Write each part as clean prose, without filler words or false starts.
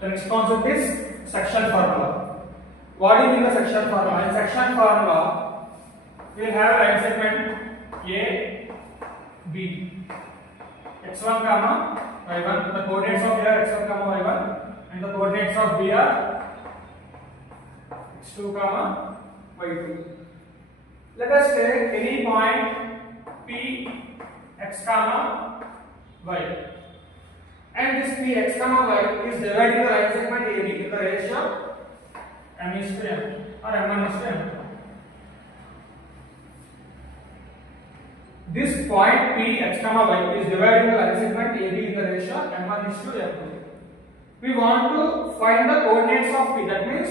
The next concept is section formula. What do you mean by section formula? In section formula, we will have line segment A, B, x1 comma y1. The coordinates of A are x1 comma y1, and the coordinates of B are x2 comma y2. Let us take any point P x comma y, and this P x comma y is dividing the line segment AB in the ratio m is to n or m1 is to m2. This point P x comma y is dividing the line segment AB in the ratio m1 is to m2. We want to find the coordinates of P. That means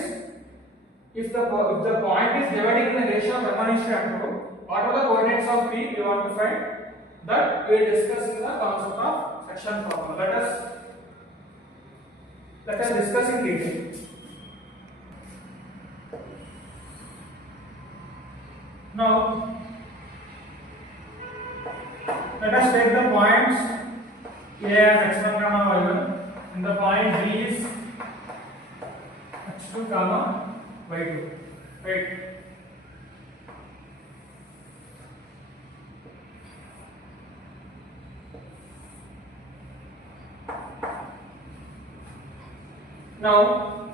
if the point is dividing in the ratio of m1 is to m2, what are the coordinates of P we want to find? That we will discuss in the concept of section formula. Let us discuss in detail. Now, let us take the points A as x1 comma y1 and the point B is x2 comma y2. Right. Now,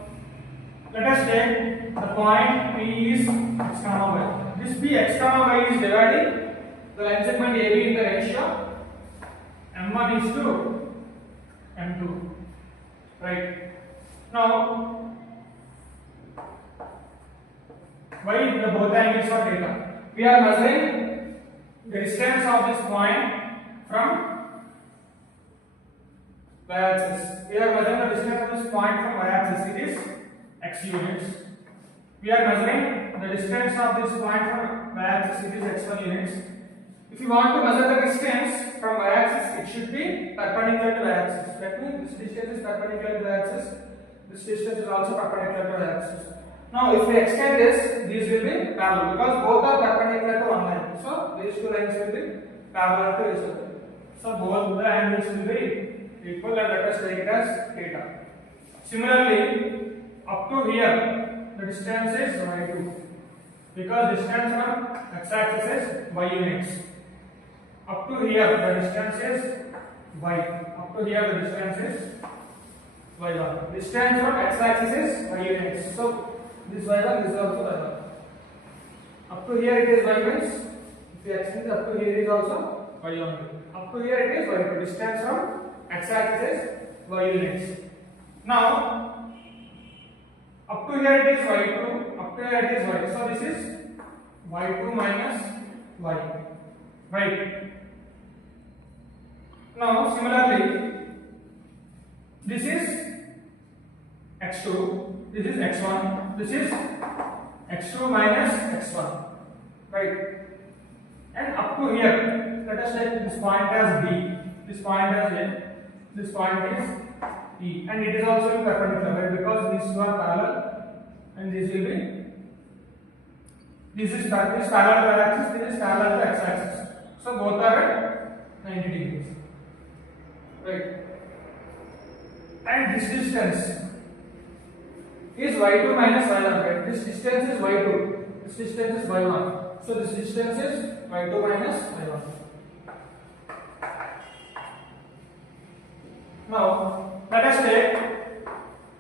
let us take the point P is x comma y. This P x comma y is dividing the line segment AB in the ratio m1 is to m2. Right. Now, why the both angles are theta? We are measuring the distance of this point from y-axis. We are measuring the distance of this point from y-axis. It is x units. We are measuring the distance of this point from y-axis. It is x1 units. If you want to measure the distance from y-axis, it should be perpendicular to y-axis. That means this distance is perpendicular to y-axis. This distance is also perpendicular to y-axis. Now, if we extend this, these will be parallel because both are perpendicular to one line. So, these two lines will be parallel to each other. So, both the angles will be equal, and let us take it as theta. Similarly, up to here, the distance is y2 because distance from x-axis is y units. Up to here, the distance is y. Up to here, the distance is y1. Distance from x-axis is y units. So, this y1, this is also y1. Up to here, it is y units. If you extend up to here, it is also y1. Up to here, it is y2. Distance from x-axis is y units. Now, up to here it is y2, up to here it is y. So, this is y2 minus y. Right. Now, similarly, this is x2, this is x1, this is x2 minus x1. Right. And up to here, let us take this point as B, this point as A. This point is E, and it is also perpendicular, right? Because these two are parallel, and this will be this parallel to y-axis, this is parallel to x-axis. So both are at 90 degrees, right? And this distance is y2 minus y1, right? This distance is y2, this distance is y1. So this distance is y2 minus y1. Now, let us take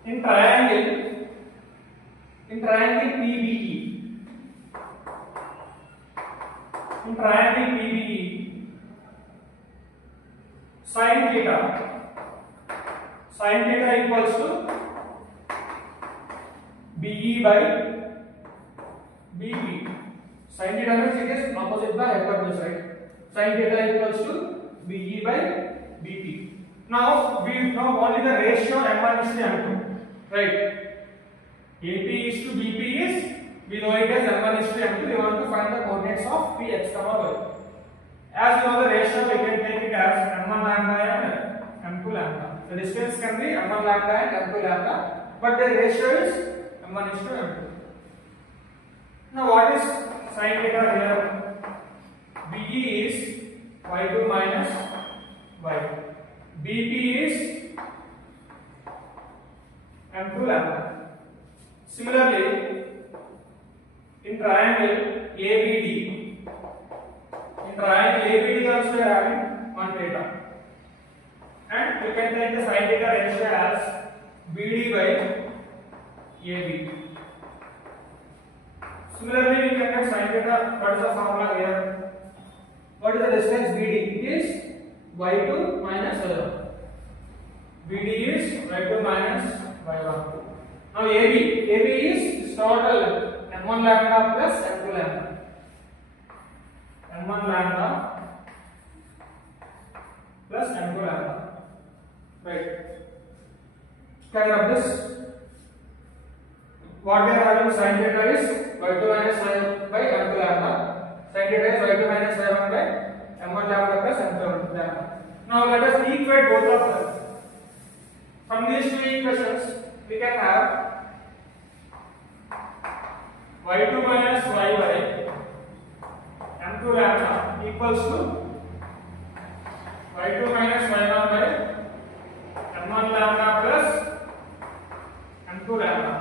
in triangle PBE. In triangle PBE, sin theta equals to BE by BP. Sin theta means it is opposite by hypotenuse, right? Sin theta equals to BE by BP. Now, we know only the ratio m1 is to m2, right? AP is to BP is, we know it as m1 is to m2. We want to find the coordinates of P x comma y. As we know the ratio, we can take it as m1 lambda and m2 lambda. The distance can be m1 lambda and m2 lambda, but the ratio is m1 is to m2. Now, what is sin theta here? BE is y2 minus y. BP is m2 lambda. Similarly, in triangle ABD, also we are having 1 theta, and you can take the sin theta ratio as BD by AB. Similarly, we can get sin theta. What is the formula here? What is the distance BD? It is y2 minus y1. BD is y2 minus y1. Now AB is total m1 lambda plus m2 lambda. m1 lambda plus m2 lambda. Right. Can you rub this? What we are having sin theta is y2 minus y by m2 lambda. Sin theta is y2 minus y1 by m1 lambda plus m2 lambda. Now let us equate both of them. From these two equations, we can have y2 minus y by m2 lambda equals to y2 minus y1 by m1 lambda plus m2 lambda.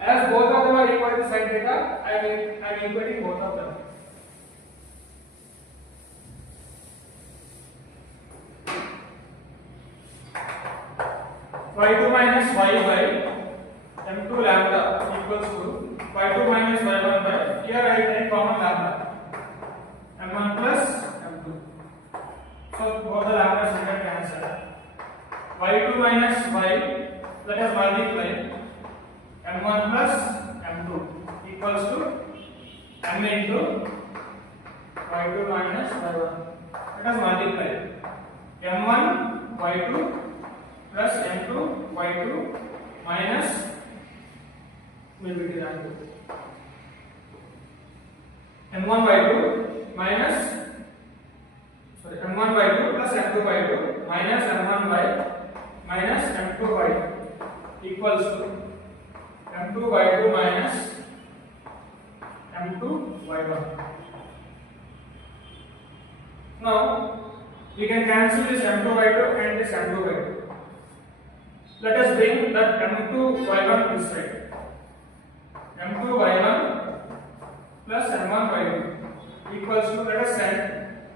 As both of them are equal to sin theta, I am equating both of them. y2 minus y by m2 lambda equals to y2 minus y1 by, here I take common lambda, m1 plus m2. So both the lambdas will get cancelled. y2 minus y, let us multiply m1 plus m2 equals to m into y2 minus y1. Let us multiply m1 y2 plus m2 y2 minus will be divided m1 y2 minus m1 y2 plus m2 y2 minus m1 y minus m2 y2 equals to m2 y2 minus m2 y1. Now we can cancel this m2 y2 and this m2 y2. Let us bring that m2 y1 this side. m2 y1 plus m1 y2 equals to, let us send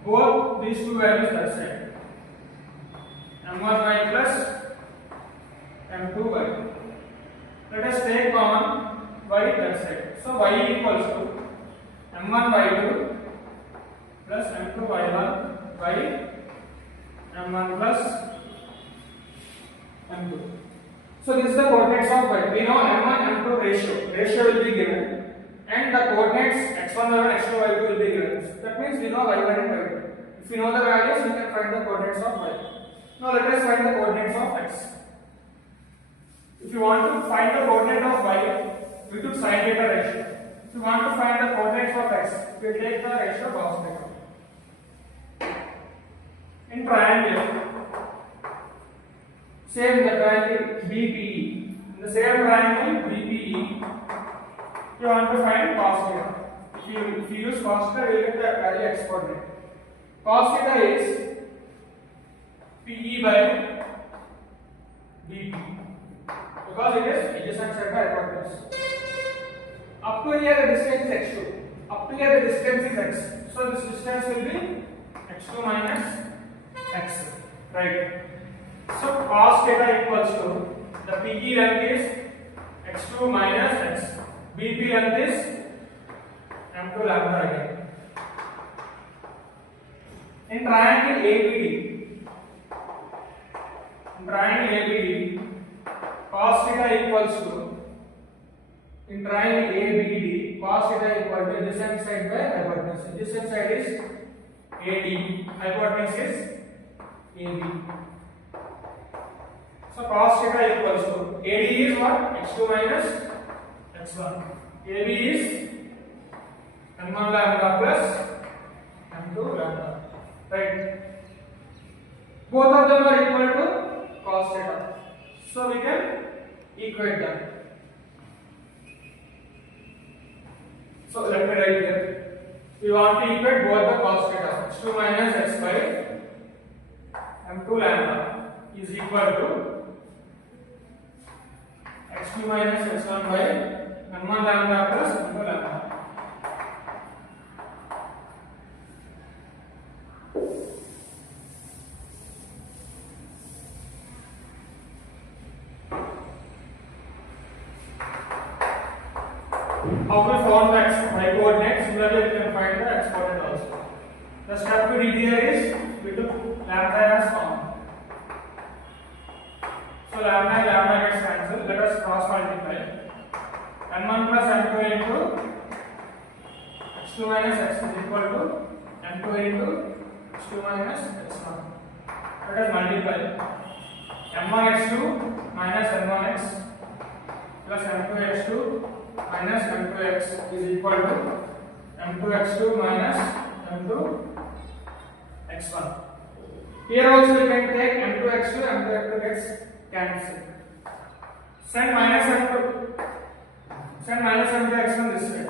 both these two values that side. m1 y plus m2 y. Let us take common y that side. So y equals to m1 y2 plus m2 y1 by m1 plus m2. So this is the coordinates of y. We know m1 m2 ratio will be given, and the coordinates x1 y1 x2 y2 will be given. That means we know y1 and y2. If we know the values, we can find the coordinates of y. Now let us find the coordinates of x. If you want to find the coordinate of y, we took sin theta ratio. If you want to find the coordinates of x, we will take the ratio cos theta. In triangle, same the triangle BPE. In the same triangle BPE, you want to find cos theta. If you use cos theta, you will get the value x coordinate. Cos theta is PE by BP, because it is adjacent side by hypotenuse. Up to here the distance is x2. Up to here the distance is x. So this distance will be x2 minus x. Right. So cos theta equals to, the PE length is x2 minus x. BP length is m2 lambda again. In triangle ABD, cos theta equals to, in triangle ABD, cos theta equal to adjacent side by hypotenuse. Adjacent side is AD, hypotenuse is AB. So cos theta equals to, AD is what? x2 minus x1. AB is m1 lambda plus m2 lambda. Right? Both of them are equal to cos theta. So we can equate them. So let me write here. We want to equate both the cos theta. x2 minus x by m2 lambda is equal to x2 minus x1 by m1 lambda plus m2 lambda. How we found the y coordinate? Similarly, we can find the x coordinate also. The step we did here is we took lambda as common. So lambda and lambda gets cancelled. Let us cross multiply. m1 plus m2 into x2 minus x is equal to m2 into x2 minus x1. Let us multiply. m1 x2 minus m1x plus m2 x2 minus m2x is equal to m2x2 minus m2 x1. Here also we can take m2x2, m2x2 gets cancelled. Send minus m2 x1 this way.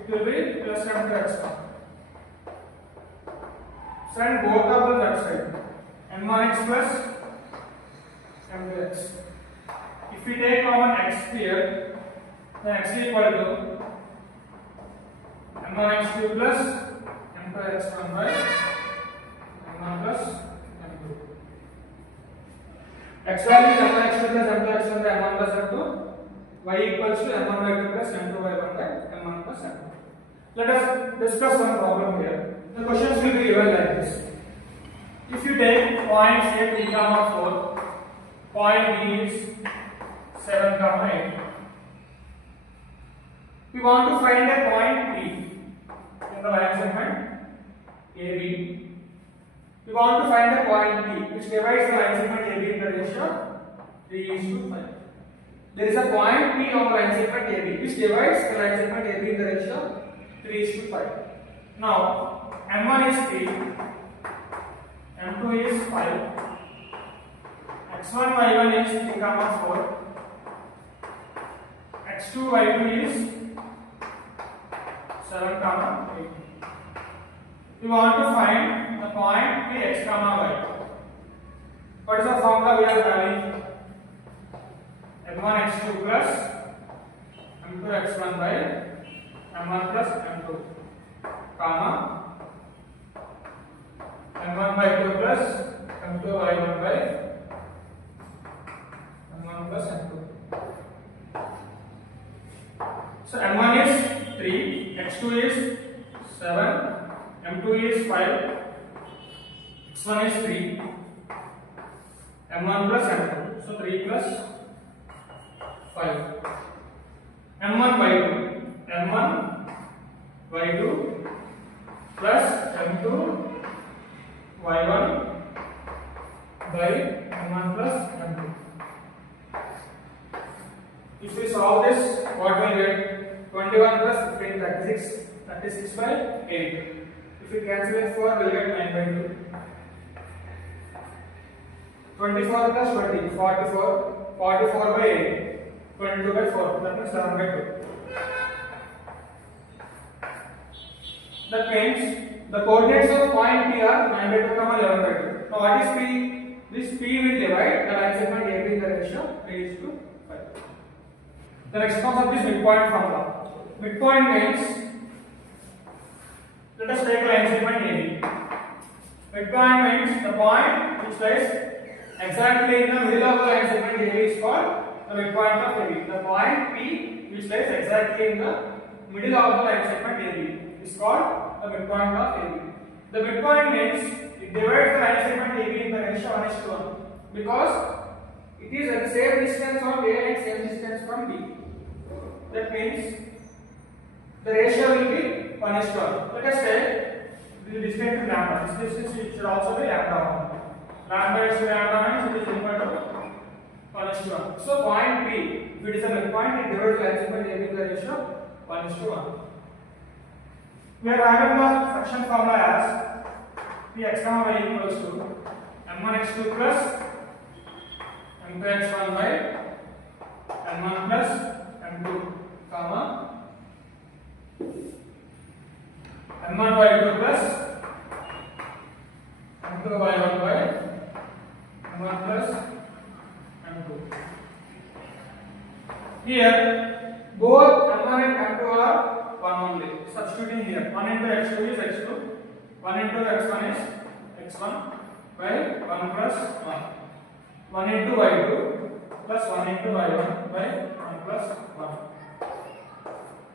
It will be plus m2 x1. Send both of them that side. m1x plus m2x. If we take common x here, then x is equal to m1x2 plus m2x1 by m1 plus m2. X value is m1x2 plus m2x1 by m1 plus m2. Y equals to m1 by 2 plus m2 by 1 by m1 plus m2. Let us discuss one problem here. The questions will be given like this. If you take points A, 3, 4, point B is 7, 8. We want to find a point P in the line segment AB. We want to find a point P which divides the line segment AB in the ratio 3:5. There is a point P on the line segment AB which divides the line segment AB in the ratio 3:5. Now M1 is 3, M2 is 5, X1 Y1 is 3, 4, X2 Y2 is 7, 8. We want to find the point P x, y. What is the formula we are having? m1 x2 plus m2 x1 by m1 plus m2, comma m1 by 2 plus m2 y1 by m1 plus m2. So m1 is 3, x2 is 7, m2 is 5, x1 is 3, m1 plus m2. So 3 plus 5. m1 by 2, m1 by 2 plus m2 y1 by m1 plus m2. If we solve this, what will we get? 21 plus 15, 36. 36 by 8. If we cancel it 4, we will get 9 by 2. 24 plus 20, 44. 44 by 8. 22 by 4. That means 7 by 2. That means the coordinates of point P are 9 by 2, 11 by 2. Now what is P? This P will divide the line segment AB in the ratio 3:5. The next concept is midpoint formula. Midpoint means, let us take a line segment AB. Midpoint means the point which lies exactly in the middle of the line segment AB is called the midpoint of AB. The point P which lies exactly in the middle of the line segment AB is called the midpoint of AB. The midpoint means it divides the line segment AB in the ratio 1:1 because it is at the same distance from A and same distance from B. That means the ratio will be 1:1. Let us say the distance is lambda. This distance should also be lambda 1. Lambda is lambda means it is equal to 1:1. So point P, if it is a midpoint, it divides the line segment AB in the ratio 1:1. We are having the fraction formula as P x, y equals to m1 x2 plus m2 x1 by m1 plus m2, comma m1 by 2 plus m2 by 1 by m1 plus m2. Here both m1 and m2 are 1 only. Substituting here 1 into x2 is x2, 1 into x1 is x1 by 1 plus 1. 1 into y2 plus 1 into y1 by 1 plus 1.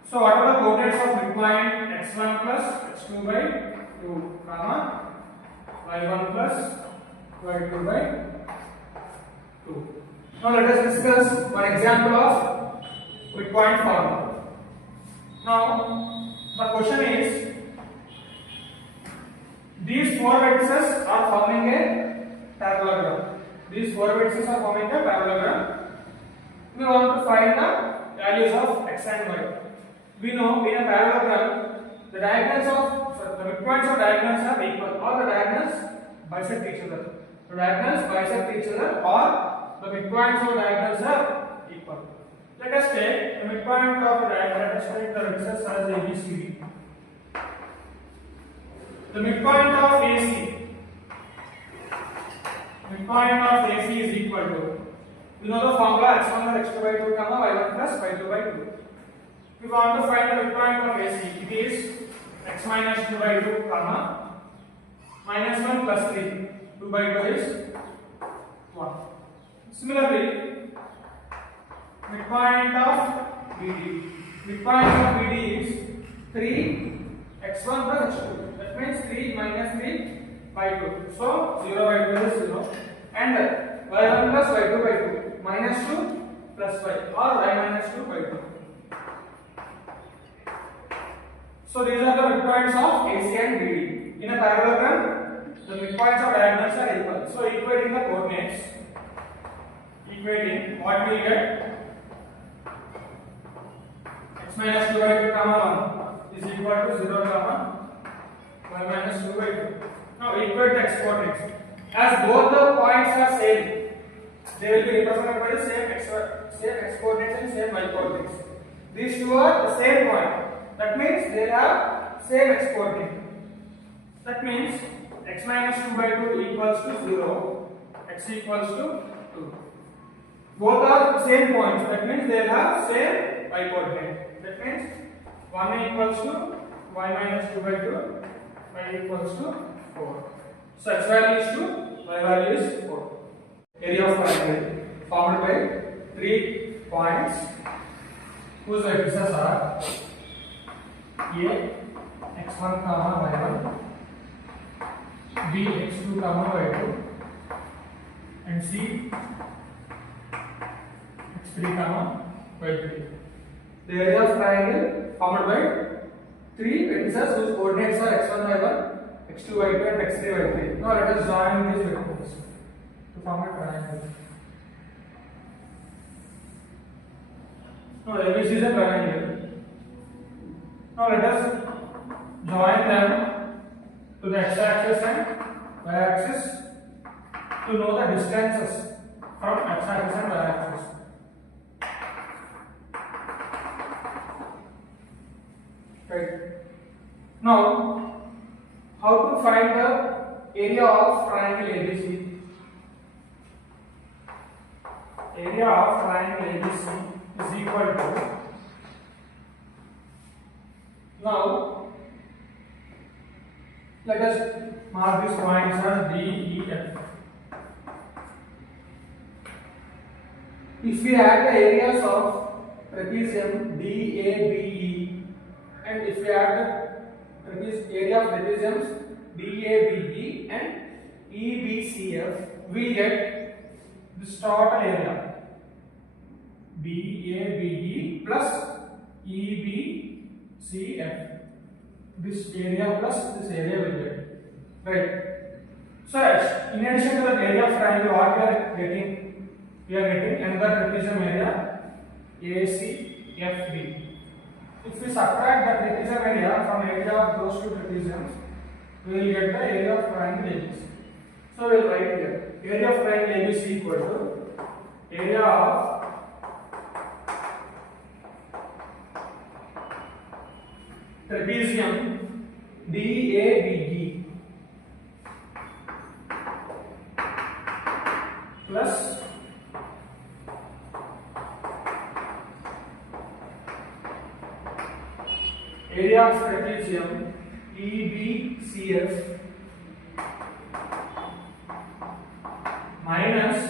So what are the coordinates of midpoint? X1 plus x2 by 2 comma y1 plus y2 by 2. Now let us discuss one example of midpoint formula. Now the question is, these four vertices are forming a parallelogram. These four vertices are forming a parallelogram. We want to find the values of x and y. We know in a parallelogram the diagonals of the midpoints of diagonals are equal. All the diagonals bisect each other. The diagonals bisect each other, or the midpoints of diagonals are equal. Let us take the midpoint of the diagonal. Let us take the vertices as ABCD. The midpoint of AC. Midpoint of AC is equal to, you know the formula x1 plus x2 by 2 comma y1 plus y2 by 2. We want to find the midpoint of AC. It is x minus 2 by 2 comma minus 1 plus 3. 2 by 2 is 1. Similarly, midpoint of BD. Midpoint of BD is 3 x1 plus x2. That means 3 minus 3 by 2. So 0 by 2 is 0. And y1 plus y2 by 2 minus 2 plus y, or y minus 2 by 2. So these are the midpoints of AC and BD. In a parallelogram, the midpoints of diagonals are equal. So equating the coordinates, equating what we get, x minus 2 by 2 comma 1 is equal to 0 comma y minus 2 by 2. Now equate the x coordinates. As both the points are same, they will be represented by the same x coordinates and same y coordinates. These two are the same point. That means they have same x coordinate. That means x minus 2 by 2 equals to 0, x equals to 2. Both are the same points. That means they have same y coordinate. That means 1 equals to y minus 2 by 2, y equals to 4. So x value is 2, y value is 4. Area of triangle formed by 3 points whose vertices are A x1 comma y1, B x2 comma y2, and C x3 comma y3. The area of triangle formed by 3 vertices whose coordinates are x1 y1, x2 y2, and x3 y3. Now let us join these vertices to form a triangle. Now ABC is a triangle. Now let us join them to the x-axis and y-axis to know the distances from x-axis and y-axis. Right. Now, how to find the area of triangle ABC? Area of triangle ABC is equal to, now let us mark these points as D, E, F. If we add the areas of trapezium D, A, B, E, and if we add the area of trapeziums D, A, B, E and E, B, C, F, we get this total area D, A, B, E plus E, B, C, F. This area plus this area will get. Right. So in addition to the area of triangle, what we are getting? We are getting another trapezium area AC, FB. If we subtract the trapezium area from area of those two trapeziums, we will get the area of triangle ABC. So we will write here area of triangle ABC equal to area of trapezium DABE plus area of trapezium EBCF minus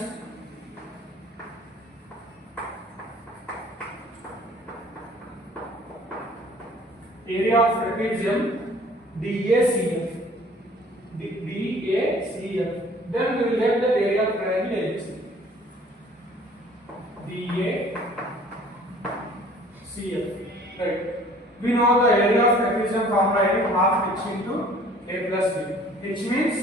area of trapezium DACF. DACF. Then we will get the area of triangle ABC. DACF. Right. We know the area of trapezium formula is half h into a plus b. H means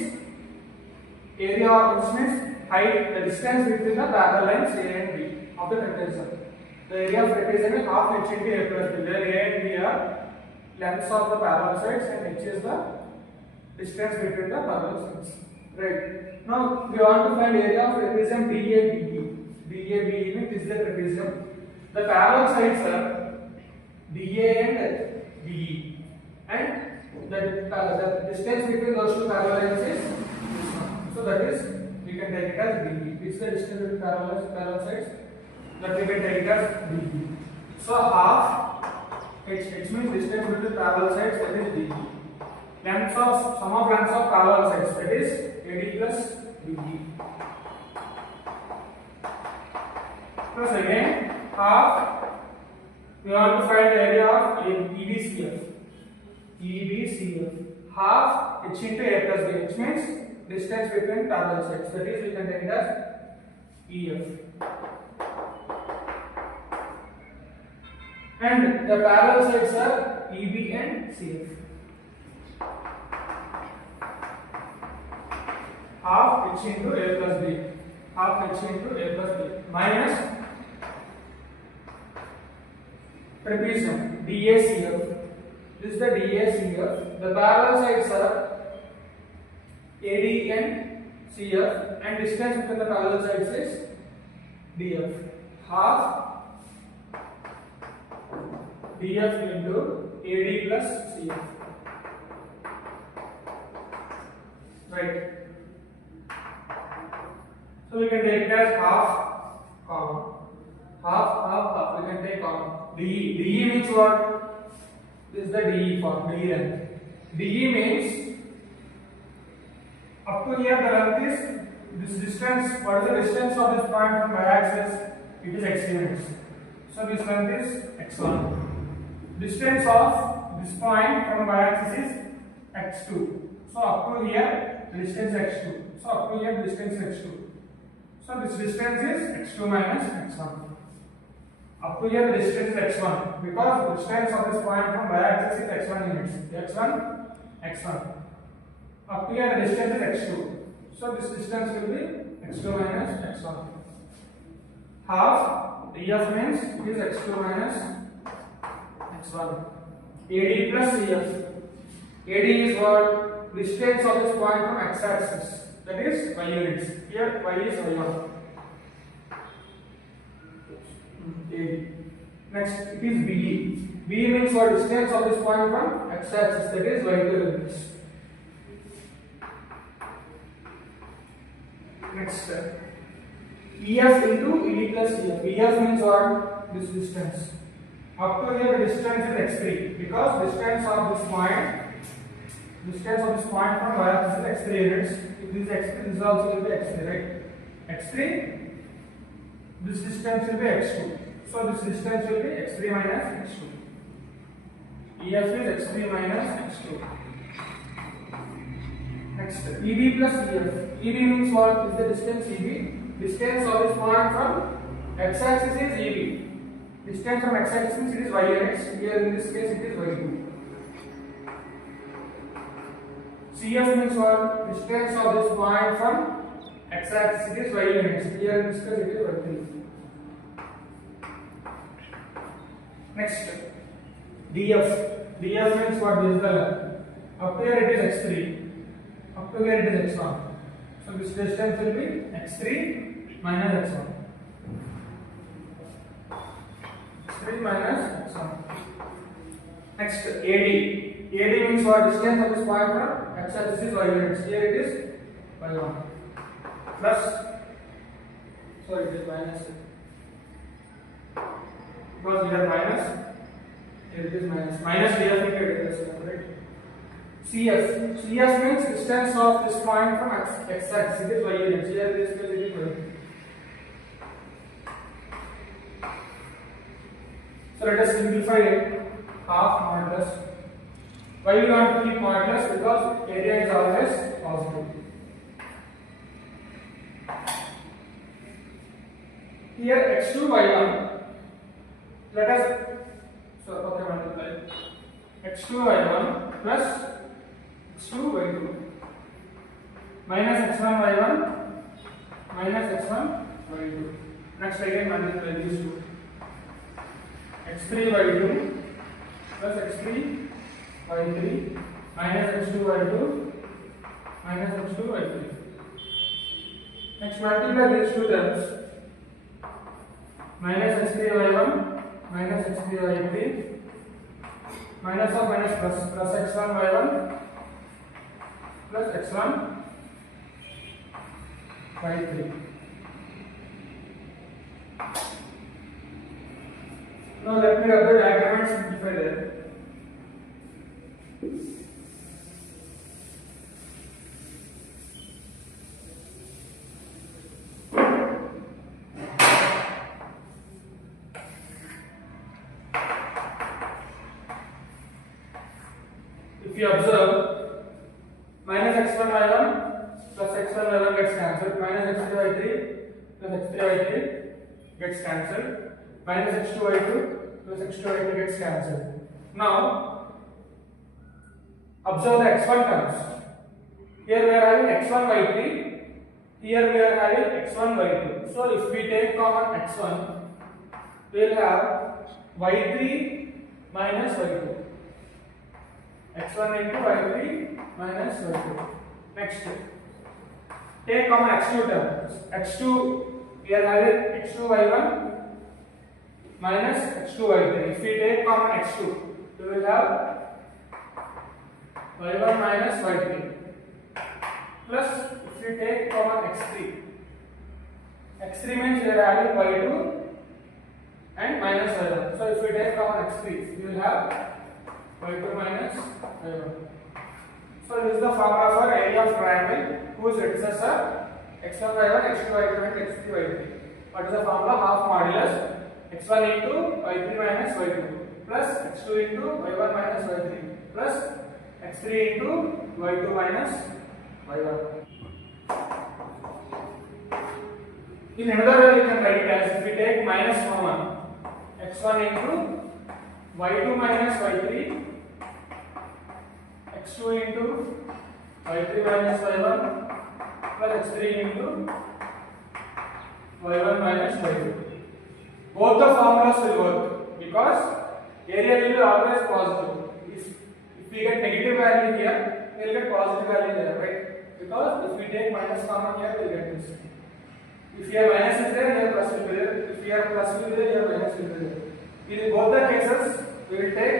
area, which means height, the distance between the parallel lines A and B of the trapezium. The area of trapezium is half h into a plus b. Where A and B are lengths of the parallel sides and h is the distance between the parallel sides. Right. Now we want to find area of trapezium DABE. DABE means this is the trapezium. The parallel sides are DA and BE, and the distance between those two parallel lines is this one. So that is, we can take it as BE. It's the distance between parallel sides, that we can take it as BE. So half h means distance between parallel sides, that is BE. Lengths of sum of lengths of parallel sides, that is AD plus BE. Plus again half. We want to find the area of EBCF. EBCF. Half h into a plus b, which means distance between parallel sides. That is, we can take it as EF. And the parallel sides are EB and CF. Half h into a plus b. Half h into a plus b minus trapezium DACF. This is the DACF. The parallel sides are AD and CF, and distance between the parallel sides is DF. Half DF into AD plus CF. Right. So we can take it as half common. Half. We can take common. DE. DE means what? This is the DE form, DE length. DE means up to here the length is this distance. What is the distance of this point from y-axis? It is x units. So this length is x1. Distance of this point from y-axis is x2. So up to here the distance x2. So up to here the distance x2. So this distance is x2 minus x1. Up to here the distance is x1, because the distance of this point from y-axis is x1 units. x1. Up to here the distance is x2. So this distance will be x2 minus x1. Half df means it is x2 minus x1. AD plus CF. AD is what? Distance of this point from x-axis. That is y units. Here y is y1. AD. Next, it is BE. BE means what? Distance of this point from x-axis, that is y2 units. Next, EF into ED plus EF. EF means what? This distance. Up to here the distance is x3, because distance of this point from y-axis is x3 units. If this is x3, this also will be x3, right? x3. This distance will be x2. So this distance will be x3 minus x2. EF is x3 minus x2. Next, EB plus EF. EB means what? Is the distance EB. Distance of this point from x-axis is EB. Distance from x-axis means it is y units. Here in this case it is y2. CF means what? Distance of this point from x-axis it is y units. Here in this case it is y3. Next, DF. DF means what? This is the length. Up here it is x3. Up to here it is x1. So this distance will be x3 minus x1. x3 minus x1. Next, AD. AD means what? Distance of this point from x-axis is y units. Here it is y1. Plus, so it is minus. Because we have minus, Here it is minus df into df, right? CF means distance of this point from x axis. It is y units. Here this case it is y. So let us simplify it. Half modulus. Why we want to keep modulus? Because area is always positive. Here x2 y1. Let us multiply x2 y1 plus x2 y2 minus x1 y1 minus x1 y2. Next again multiply these two. x3 y2 plus x3 y3 minus x2 y2 minus x2 y3. Next multiply these two terms. Minus x3 y1 minus x3 y3 minus of minus plus x1 y1 plus x1 y3. Now let me rub the diagram and simplify that. If you observe, minus x1 y1 plus x1 y1 gets cancelled, minus x3 y3 plus x3 y3 gets cancelled, minus x2 y2 plus x2 y2 gets cancelled. Now, observe the x1 terms. Here we are having x1 y3, here we are having x1 y2. So if we take common x1, we will have y3 minus y2. x1 into y3 minus y2. Next, take common x2 terms. x2, we are having x2 y1 minus x2 y3. If we take common x2, we will have y1 minus y3 plus if we take common x3. x3 means we are having y2 and minus y1. So if we take common x3, we will have y2 minus y1. So this is the formula for area of triangle whose vertices are x1 y1, x2 y2 and x3 y3. What is the formula? Half modulus x1 into y3 minus y2 plus x2 into y1 minus y3 plus x3 into y2 minus y1. In another way we can write it as, if we take minus common, x1 into y2 minus y3 x2 into y3 minus y1 plus x3 into y1 minus y2. Both the formulas will work because area will be always positive. If we get negative value here, we will get positive value there, right? Because if we take minus common here, we will get this. If here minus is there, here plus will be there. If here plus will be there, here minus will be there. In both the cases, we will take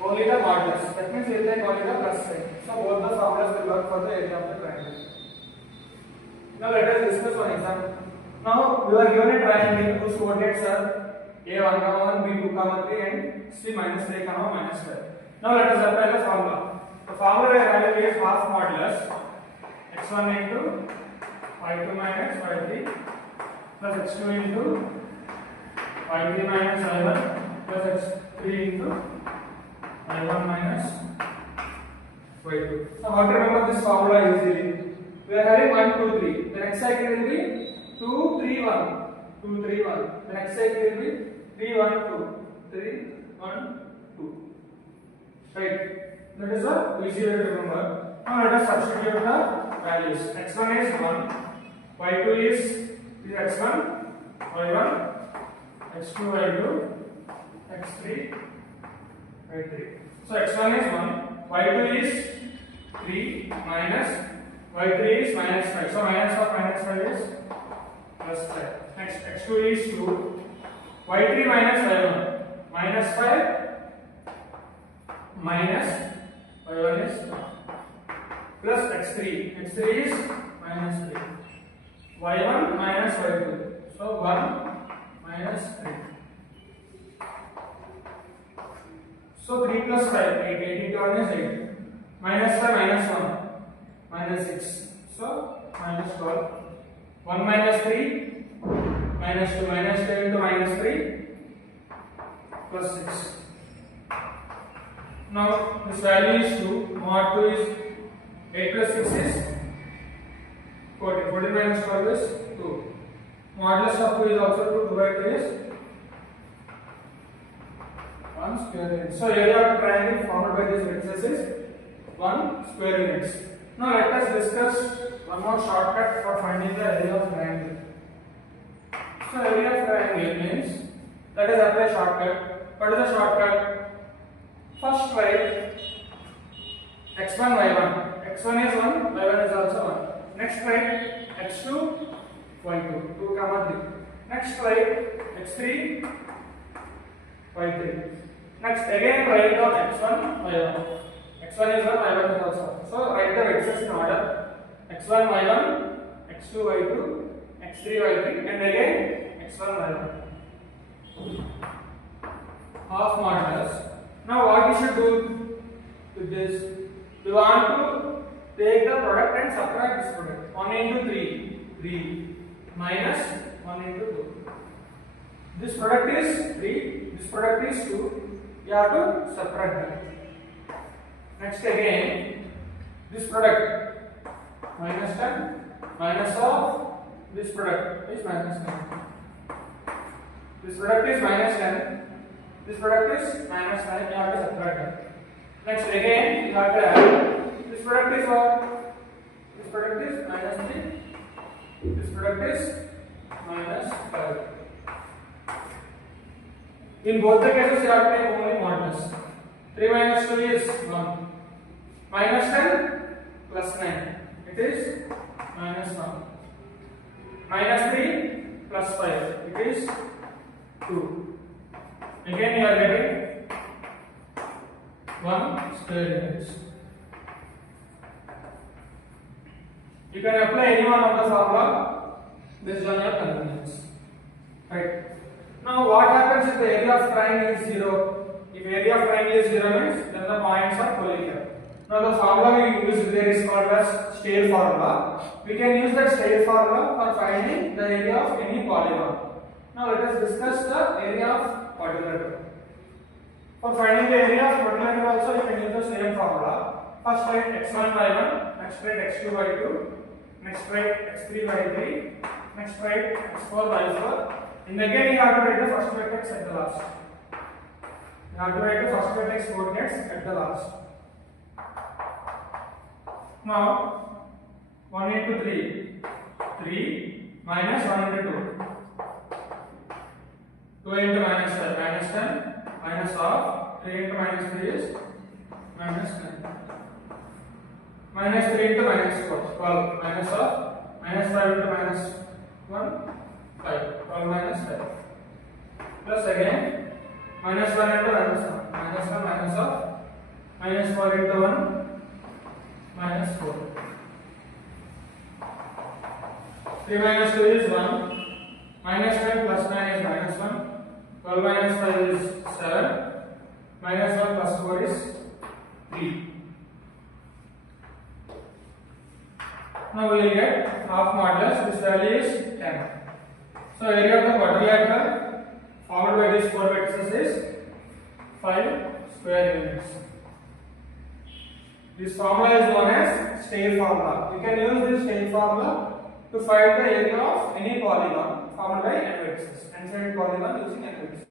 only the modulus. That means we will take only the plus sign. So both the formulas will work for the area of the triangle. Now let us discuss one example. Now we are given a triangle whose coordinates are a1, 1, b2, 3 and c minus 3, minus 5. Now let us apply the formula. The formula we are having is half modulus x1 into y2 minus y3 plus x2 into y3 minus y1 plus x3 into y1 minus y2. Now how to remember this formula easily? We are having 1, 2, 3. The next cycle will be 2, 3, 1. 2, 3, 1. The next cycle will be 3, 1, 2. 3, 1, 2. Right. That is the easy way to remember. Now let us substitute the values. x1 is 1. y2 is x1, y1, x2, y2, x3, y3. So x1 is 1, y2 is 3 minus y3 is minus 5. So minus of minus 5 is plus 5. Next x2 is 2, y3 minus y1 minus 5 minus y1 is 1 plus x3. x3 is minus 3. y1 minus y2. So 1 minus 3. So 3 plus 5, 8. 8 into 1 is 8. Minus 5 minus 1, minus 6. So minus 12. 1 minus 3, minus 2. Minus 2 into minus 3, plus 6. Now this value is 2. Mod 2 is 8 plus 6 is 14. 14 minus 12 is 2. Modulus of 2 is also 2. 2 by 3 is 1 square unit. So area of triangle formed by these vertices is 1 square units. Now let us discuss one more shortcut for finding the area of triangle. So area of triangle means, let us apply shortcut. What is the shortcut? First write x1 y1. x1 is 1, y1 is also 1. Next write x2 y2, 2 comma 3. Next write x3 y3. Next again write down x1 y1. x1 is 1, y1 is also 1. So write the vectors in order: x1 y1, x2 y2, x3 y3, and again x1 y1. Half modulus. Now what you should do with this? You want to take the product and subtract this product. 1 into 3, 3 minus 1 into 2. This product is 3, this product is 2. You have to subtract that. Next again, this product minus 10 minus of this product is minus 10. This product is minus 10. This product is minus 9. You have to subtract that. Next again, you have to add. This product is what? This product is minus 3. This product is minus 5. In both the cases, you have to take only modulus. 3 minus 2 is 1. Minus 10 plus 9. It is minus 1. Minus 3 plus 5. It is 2. Again you are getting 1 square units. You can apply any one of the formula based on your convenience. Right. Now what happens if the area of triangle is 0? If area of triangle is 0 means then the points are collinear. Now the formula we use there is called as Stair formula. We can use that Stair formula for finding the area of any polygon. Now let us discuss the area of quadrilateral. For finding the area of quadrilateral also you can use the same formula. First write x1 y1, next write x2 y2, next write x3 y3, next write x4 y4. And again you have to write the first vertex at the last. You have to write the first vertex coordinates at the last. Now 1 into 3, 3 minus 1 into 2. 2 into minus 5, minus 10, minus half. 3 into minus 3 is minus 10. Minus 3 into minus 4, 12, minus half. Minus 5 into minus 1, 5, 12 minus 5. Plus again, minus 1 into minus 1, minus 1 minus half. Minus 4 into 1, minus 4. 3 minus 2 is 1. Minus 10 plus 9 is minus 1. 12 minus 5 is 7. Minus 1 plus 4 is 3. Now we will get half modulus. This value is 10. So area of the quadrilateral formed by these 4 vertices is 5 square units. This formula is known as Stair formula. You can use this Stair formula to find the area of any polygon formed by n vertices. N-sided polygon using n vertices.